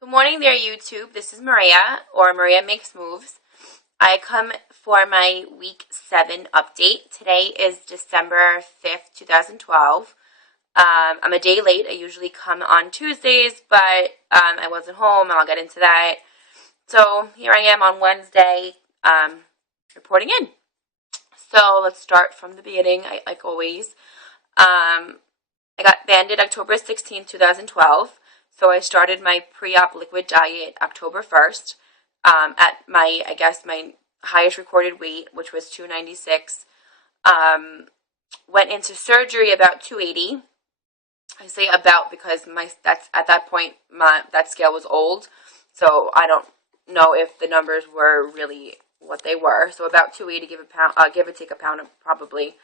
Good morning there, YouTube. This is Maria, or Maria Makes Moves. I come for my week 7 update. Today is December 5th, 2012. I'm a day late. I usually come on Tuesdays, but I wasn't home, and I'll get into that. So here I am on Wednesday, reporting in. So let's start from the beginning, like always. I got banded October 16th, 2012. So I started my pre-op liquid diet October 1st at my highest recorded weight, which was 296. Went into surgery about 280. I say about because that's at that point that scale was old, so I don't know if the numbers were really what they were. So about 280, give or take a pound probably.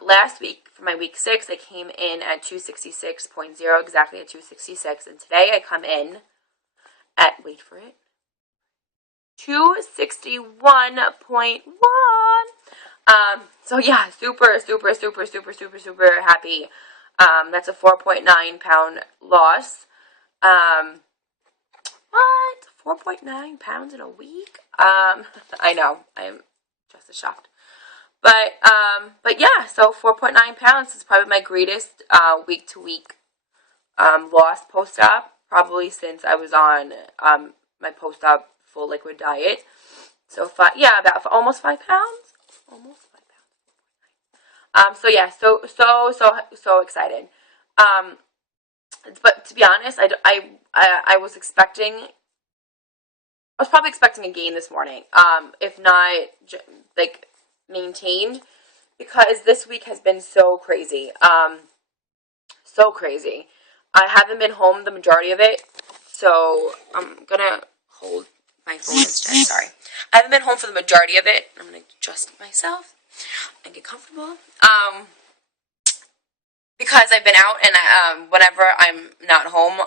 Last week, for my week 6, I came in at 266.0, exactly at 266. And today I come in at, wait for it, 261.1. So yeah, super happy. That's a 4.9 pound loss. What? 4.9 pounds in a week? I know, I'm just shocked. But yeah, so 4.9 pounds is probably my greatest week-to-week loss post-op, probably since I was on my post-op full liquid diet. So about almost 5 pounds, almost 5 pounds. So yeah, so excited. But to be honest, I was probably expecting a gain this morning. If not, like, maintained, because this week has been so crazy. So crazy. I haven't been home the majority of it, so I'm gonna hold my phone instead. Sorry. I haven't been home for the majority of it. I'm gonna adjust myself and get comfortable. Because I've been out, and whenever I'm not home,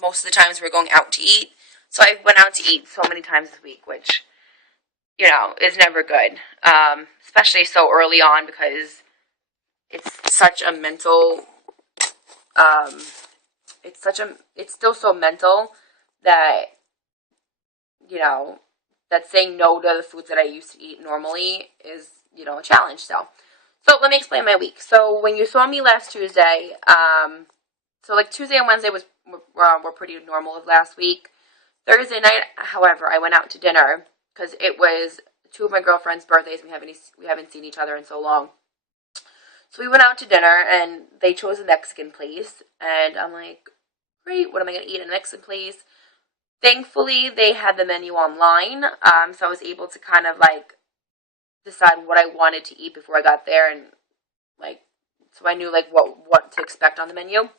most of the times we're going out to eat. So I went out to eat so many times this week, which, is never good, especially so early on, because it's such a mental, it's still so mental that, that saying no to the foods that I used to eat normally is, a challenge. So let me explain my week. So when you saw me last Tuesday, so like Tuesday and Wednesday were pretty normal of last week. Thursday night, however, I went out to dinner, because it was 2 of my girlfriends' birthdays. We haven't seen each other in so long. So we went out to dinner, and they chose a Mexican place. And I'm like, great, what am I going to eat at a Mexican place? Thankfully, they had the menu online, so I was able to kind of like decide what I wanted to eat before I got there, and so I knew like what to expect on the menu.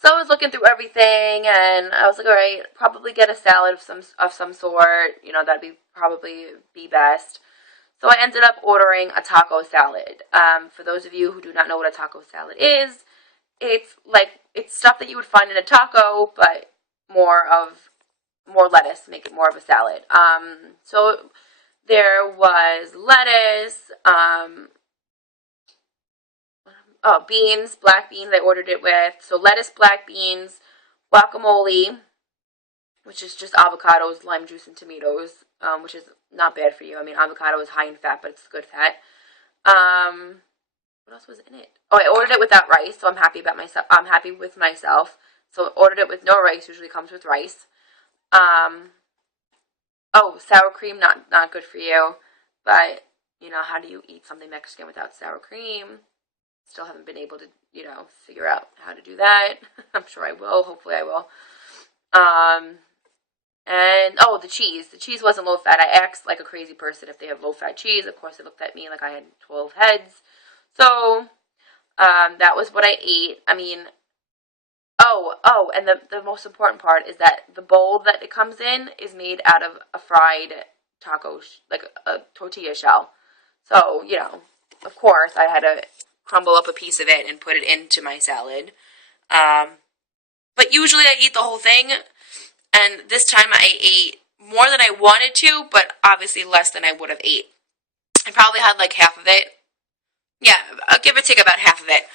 So I was looking through everything, and I was like, all right, probably get a salad of some sort. That'd probably be best. So I ended up ordering a taco salad. For those of you who do not know what a taco salad is, it's stuff that you would find in a taco, but more lettuce, make it more of a salad. So there was lettuce, beans, black beans I ordered it with. So lettuce, black beans, guacamole, which is just avocados, lime juice, and tomatoes, which is not bad for you. I mean, avocado is high in fat, but it's good fat. What else was in it? Oh, I ordered it without rice, so I'm happy with myself. So I ordered it with no rice. Usually comes with rice. Sour cream, not good for you. But, how do you eat something Mexican without sour cream? Still haven't been able to, figure out how to do that. I'm sure I will. Hopefully I will. And, the cheese. The cheese wasn't low-fat. I asked like a crazy person if they have low-fat cheese. Of course, they looked at me like I had 12 heads. So, that was what I ate. I mean, and the most important part is that the bowl that it comes in is made out of a fried taco, like a tortilla shell. So, of course, I had to crumble up a piece of it and put it into my salad. But usually I eat the whole thing, and this time I ate more than I wanted to, but obviously less than I would have ate. I probably had like half of it. Yeah, I'll give or take about half of it.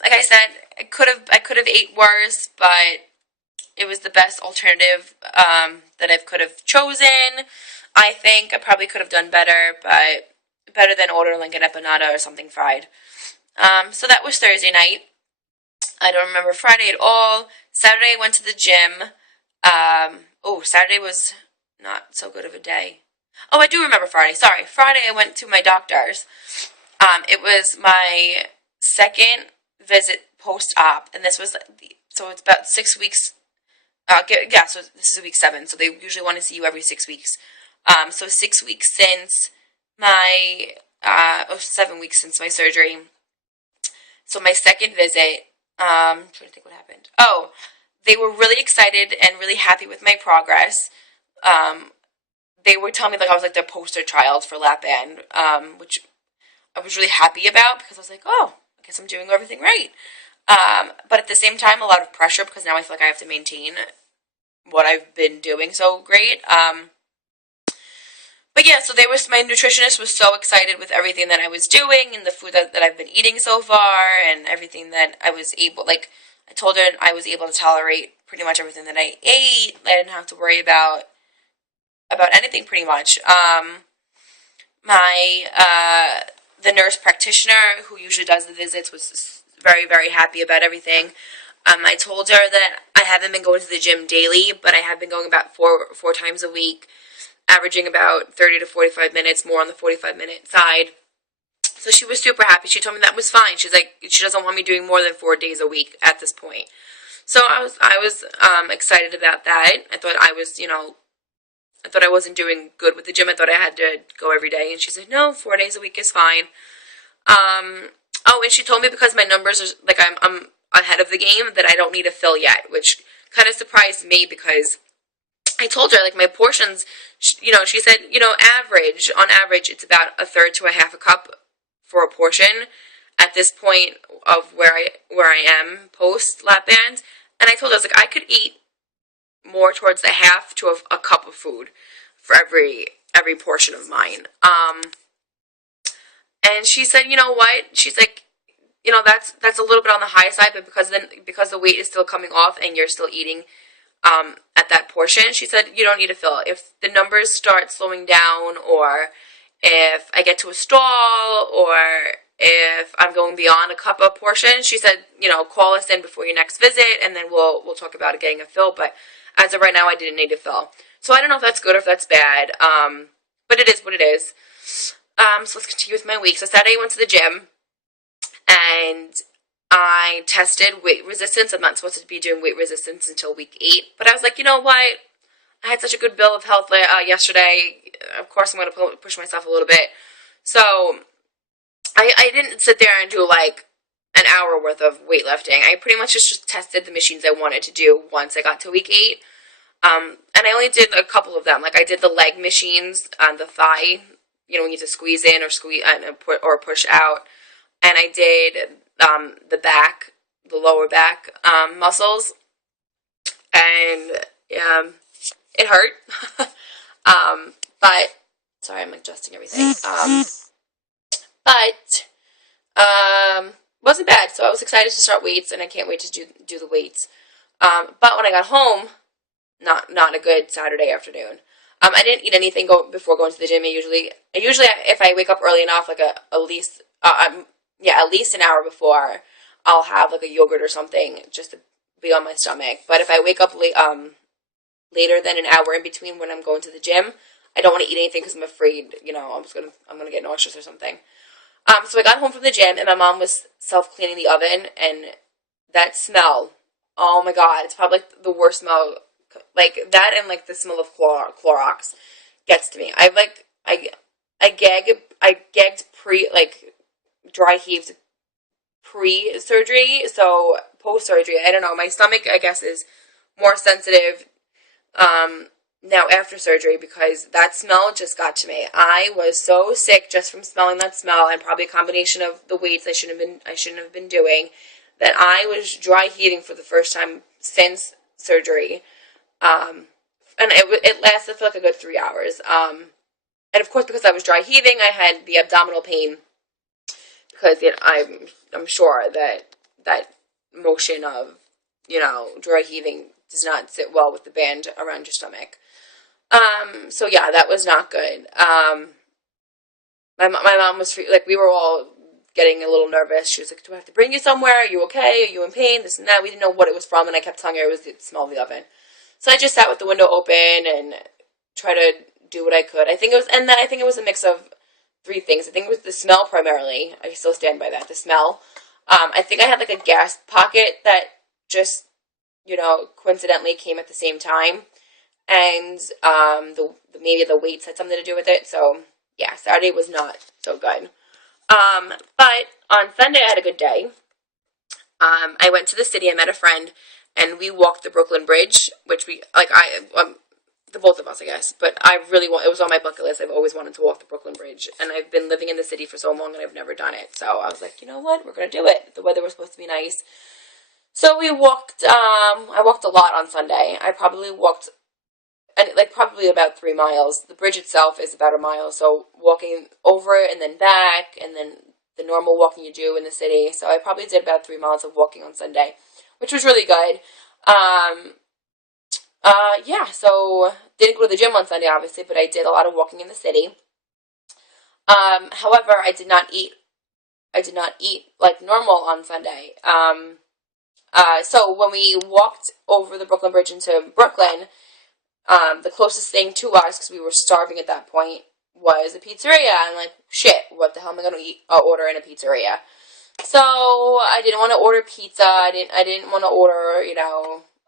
Like I said, I could have ate worse, but it was the best alternative that I could have chosen. I think I probably could have done better, but better than ordering like an empanada or something fried. So that was Thursday night. I don't remember Friday at all. Saturday I went to the gym. Saturday was not so good of a day. Oh, I do remember Friday. Sorry. Friday I went to my doctor's. It was my second visit post-op, and this was, so it's about 6 weeks. So this is week 7, so they usually want to see you every 6 weeks. So 6 weeks since my, 7 weeks since my surgery. So my second visit, I'm trying to think what happened. Oh, they were really excited and really happy with my progress. They were telling me like I was like their poster child for lap band, which I was really happy about because I was like, oh, I guess I'm doing everything right. But at the same time, a lot of pressure because now I feel like I have to maintain what I've been doing so great. But yeah, so my nutritionist was so excited with everything that I was doing and the food that I've been eating so far and everything that I was able, like, I told her I was able to tolerate pretty much everything that I ate. I didn't have to worry about anything pretty much. The nurse practitioner who usually does the visits was very, very happy about everything. I told her that I haven't been going to the gym daily, but I have been going about four times a week, averaging about 30 to 45 minutes, more on the 45-minute side. So she was super happy. She told me that was fine. She's like, she doesn't want me doing more than 4 days a week at this point. So I was excited about that. I thought I wasn't doing good with the gym. I thought I had to go every day. And she said, no, 4 days a week is fine. And she told me because my numbers are, like, I'm ahead of the game, that I don't need a fill yet, which kind of surprised me because I told her, like, my portions, she said, on average, it's about a third to a half a cup for a portion at this point of where I am post lap band. And I told her, I was like, I could eat more towards the half to a cup of food for every portion of mine. And she said, you know what? She's like, that's a little bit on the high side, but because the weight is still coming off and you're still eating at that portion, she said, you don't need to fill. If the numbers start slowing down, or if I get to a stall, or if I'm going beyond a cup of portion, she said, call us in before your next visit, and then we'll talk about getting a fill. But as of right now, I didn't need a fill. So I don't know if that's good or if that's bad. But it is what it is. So let's continue with my week. So Saturday I went to the gym, and I tested weight resistance. I'm not supposed to be doing weight resistance until week 8. But I was like, you know what? I had such a good bill of health yesterday. Of course, I'm going to push myself a little bit. So I didn't sit there and do like an hour worth of weightlifting. I pretty much just tested the machines I wanted to do once I got to week 8. And I only did a couple of them. Like, I did the leg machines on the thigh, when you have to squeeze in or push out. And I did the back, the lower back muscles. And it hurt. But sorry, I'm adjusting everything. But wasn't bad. So I was excited to start weights, and I can't wait to do the weights. But when I got home, not a good Saturday afternoon. I didn't eat anything before going to the gym. Usually, if I wake up early enough, like at least an hour before, I'll have like a yogurt or something just to be on my stomach. But if I wake up later than an hour in between when I'm going to the gym, I don't want to eat anything because I'm afraid, I'm gonna get nauseous or something. So I got home from the gym, and my mom was self-cleaning the oven, and that smell, oh my god, it's probably like the worst smell. Like that, and like the smell of Clorox gets to me. I gagged dry heaved pre-surgery, so post-surgery, I don't know, my stomach, I guess, is more sensitive now after surgery, because that smell just got to me. I was so sick just from smelling that smell, and probably a combination of the weights I shouldn't have been doing, that I was dry heaving for the first time since surgery. And it lasted for like a good 3 hours. And of course, because I was dry heaving, I had the abdominal pain, because I'm sure that motion of, dry heaving does not sit well with the band around your stomach. So yeah, that was not good. My mom was like, we were all getting a little nervous. She was like, do I have to bring you somewhere? Are you okay? Are you in pain? This and that. We didn't know what it was from, and I kept telling her it was the smell of the oven. So I just sat with the window open and tried to do what I could. I think it was a mix of three things. I think it was the smell primarily. I still stand by that. The smell. I think I had like a gas pocket that just, coincidentally came at the same time, and maybe the weights had something to do with it. So yeah, Saturday was not so good. But on Sunday I had a good day. I went to the city. I met a friend, and we walked the Brooklyn Bridge, which the both of us, I guess. But it was on my bucket list. I've always wanted to walk the Brooklyn Bridge, and I've been living in the city for so long, and I've never done it. So I was like, you know what, we're gonna do it. The weather was supposed to be nice, so we walked. I walked a lot on Sunday. I probably walked, and probably about 3 miles. The bridge itself is about a mile, so walking over it and then back, and then the normal walking you do in the city. So I probably did about 3 miles of walking on Sunday, which was really good. Yeah, so didn't go to the gym on Sunday, obviously, but I did a lot of walking in the city. However, I did not eat like normal on Sunday. So when we walked over the Brooklyn Bridge into Brooklyn, the closest thing to us, because we were starving at that point, was a pizzeria. I'm like, shit, what the hell am I going to order in a pizzeria? So I didn't want to order pizza. I didn't want to order,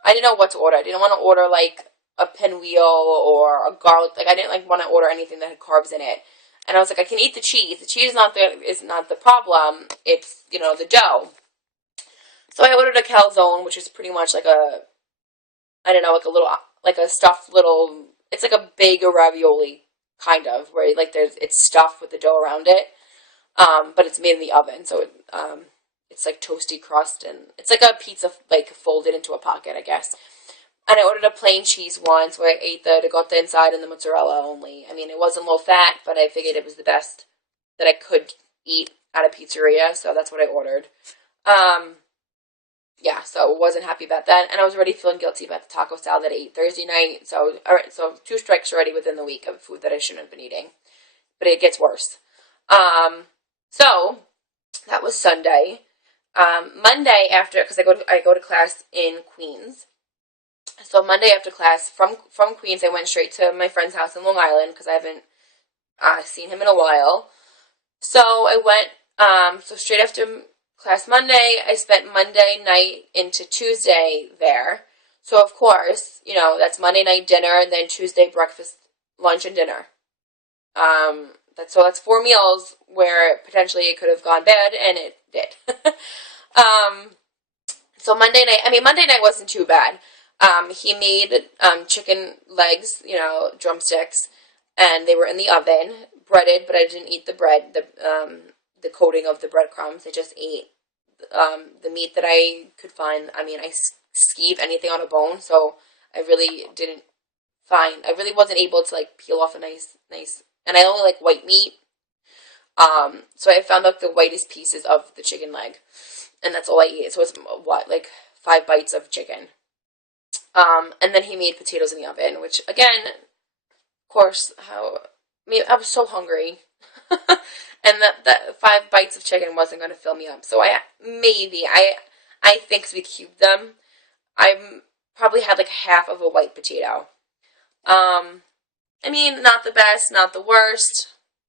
I didn't know what to order. I didn't want to order like a pinwheel or a garlic. Like I didn't want to order anything that had carbs in it. And I was like, I can eat the cheese. The cheese is not the problem. It's, the dough. So I ordered a calzone, which is pretty much like like a stuffed little, it's like a big ravioli, kind of, where it's stuffed with the dough around it, but it's made in the oven, so it's like toasty crust, and it's like a pizza, like, folded into a pocket, I guess. And I ordered a plain cheese one, so I ate the ricotta inside and the mozzarella only. I mean, it wasn't low fat, but I figured it was the best that I could eat at a pizzeria, so that's what I ordered. Yeah, so wasn't happy about that, and I was already feeling guilty about the taco salad that I ate Thursday night, so, alright, so 2 strikes already within the week of food that I shouldn't have been eating, but it gets worse. So, that was Sunday. Monday after, because I go to class in Queens, so Monday after class, from Queens, I went straight to my friend's house in Long Island, because I haven't seen him in a while, so I went, so straight after class Monday, I spent Monday night into Tuesday there. So, of course, that's Monday night dinner, and then Tuesday breakfast, lunch, and dinner. That's 4 meals where potentially it could have gone bad, and it did. So Monday night wasn't too bad. He made chicken legs, drumsticks, and they were in the oven, breaded, but I didn't eat the bread, the coating of the breadcrumbs. I just ate the meat that I could find. I mean, I skeeve anything on a bone, so I really wasn't able to peel off a nice, and I only like white meat. So I found the whitest pieces of the chicken leg, and that's all I ate. So it's 5 bites of chicken. And then he made potatoes in the oven, which again, of course, I was so hungry. And that 5 bites of chicken wasn't going to fill me up. So I think, because we cubed them, I probably had half of a white potato. I mean, not the best, not the worst.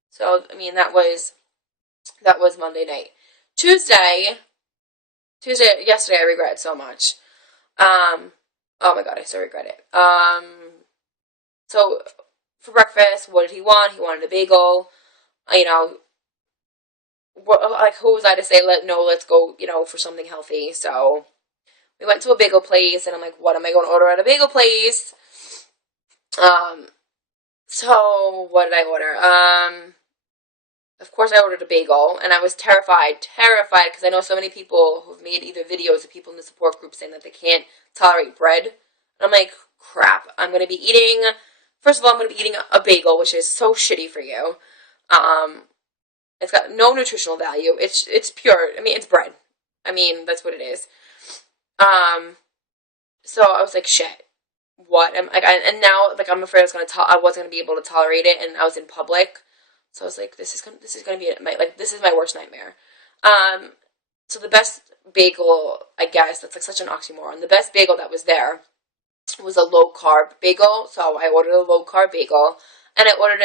So, I mean, that was Monday night. Yesterday I regret so much. Oh my god, I still regret it. So, for breakfast, what did he want? He wanted a bagel. Who was I to say, let's go, for something healthy. So we went to a bagel place, and I'm like, what am I going to order at a bagel place? So what did I order? Of course I ordered a bagel, and I was terrified, because I know so many people who've made either videos of people in the support group saying that they can't tolerate bread. And I'm like, crap, first of all, I'm going to be eating a bagel, which is so shitty for you. It's got no nutritional value. It's pure. I mean, it's bread. I mean, that's what it is. So I was like, shit. What? And now like I'm afraid I wasn't gonna be able to tolerate it, and I was in public, so I was like, this is gonna be this is my worst nightmare. Um, so the best bagel, I guess that's like such an oxymoron. The best bagel that was there was a low carb bagel, so I ordered a low carb bagel, and I ordered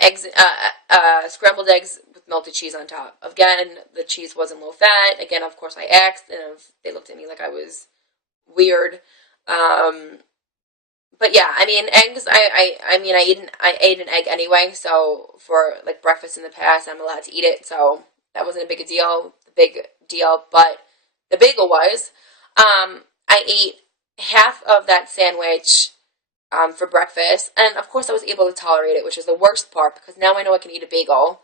eggs, scrambled eggs with melted cheese on top. Again, the cheese wasn't low fat. Again, of course, I asked, and they looked at me like I was weird. Um, but yeah, I mean, eggs. I ate an egg anyway. So for like breakfast in the past, I'm allowed to eat it. So that wasn't a big deal. But the bagel was. I ate half of that sandwich for breakfast, and of course I was able to tolerate it, which is the worst part because now I know I can eat a bagel.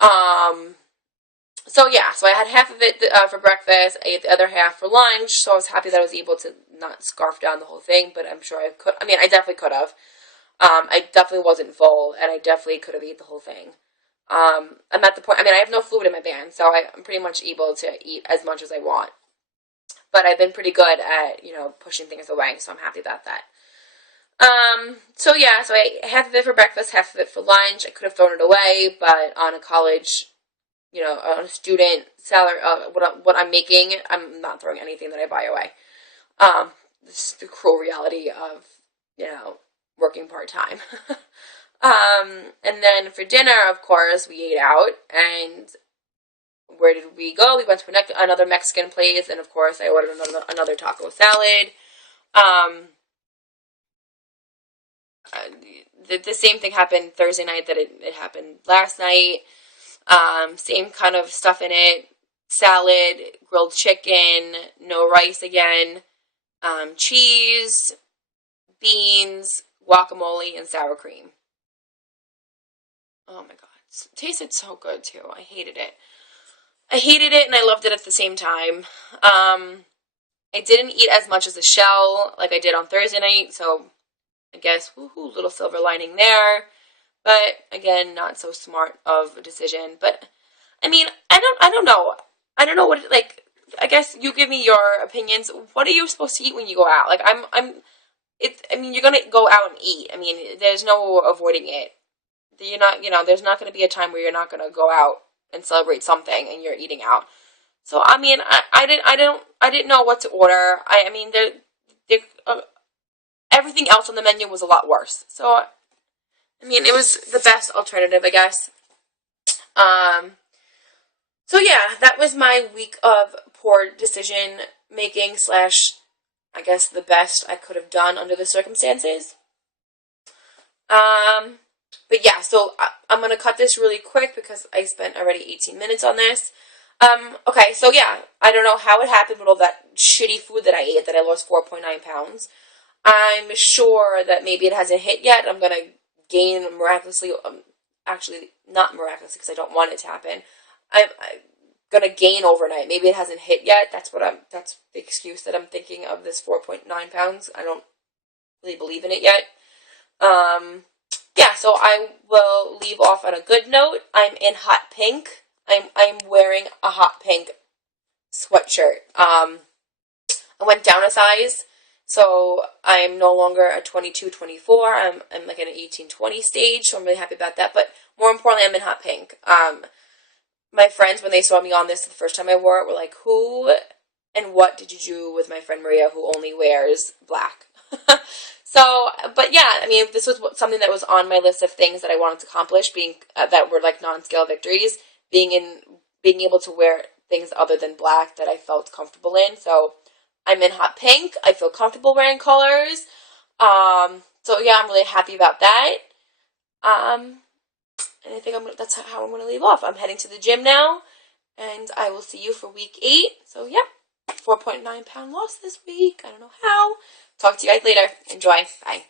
Um, so yeah, so I had half of it for breakfast. I ate the other half for lunch. So I was happy that I was able to not scarf down the whole thing, but I'm sure I could. I mean, I definitely could have. I definitely wasn't full, and I definitely could have eaten the whole thing. I'm at the point. I mean, I have no fluid in my band, so I'm pretty much able to eat as much as I want. But I've been pretty good at pushing things away, so I'm happy about that. So yeah, so I ate half of it for breakfast, half of it for lunch. I could have thrown it away, but on a college, on a student salary, what I'm making, I'm not throwing anything that I buy away. This is the cruel reality of, working part-time. And then for dinner, of course, we ate out, and where did we go? We went to another Mexican place, and of course, I ordered another taco salad. The same thing happened Thursday night that it happened last night. Same kind of stuff in it. Salad, grilled chicken, no rice again, cheese, beans, guacamole, and sour cream. Oh my god. It tasted so good too. I hated it. I hated it and I loved it at the same time. I didn't eat as much as a shell like I did on Thursday night, so I guess, woohoo, little silver lining there. But again, not so smart of a decision. But I mean, I don't know. I don't know what I guess you give me your opinions. What are you supposed to eat when you go out? Like I mean, you're gonna go out and eat. I mean, there's no avoiding it. You're not, there's not gonna be a time where you're not gonna go out and celebrate something and you're eating out. So I mean, I didn't know what to order. I mean, everything else on the menu was a lot worse. So I mean, it was the best alternative, I guess. So yeah, that was my week of poor decision making / I guess the best I could have done under the circumstances. But yeah, so I'm going to cut this really quick because I spent already 18 minutes on this. Okay, so yeah, I don't know how it happened with all that shitty food that I ate that I lost 4.9 pounds. I'm sure that maybe it hasn't hit yet. I'm going to gain miraculously, actually not miraculously because I don't want it to happen. I'm going to gain overnight. Maybe it hasn't hit yet. That's the excuse that I'm thinking of this 4.9 pounds. I don't really believe in it yet. Yeah, so I will leave off on a good note. I'm in hot pink. I'm wearing a hot pink sweatshirt. I went down a size, so I'm no longer a 22-24. I'm like in an 18-20 stage, so I'm really happy about that. But more importantly, I'm in hot pink. My friends, when they saw me on this the first time I wore it, were like, "Who and what did you do with my friend Maria, who only wears black?" So, but yeah, I mean, this was something that was on my list of things that I wanted to accomplish, being that were like non-scale victories, being able to wear things other than black that I felt comfortable in. So, I'm in hot pink. I feel comfortable wearing colors. So yeah, I'm really happy about that. And I think that's how I'm going to leave off. I'm heading to the gym now, and I will see you for week 8. So yeah, 4.9 pound loss this week. I don't know how. Talk to you guys later. Enjoy. Bye.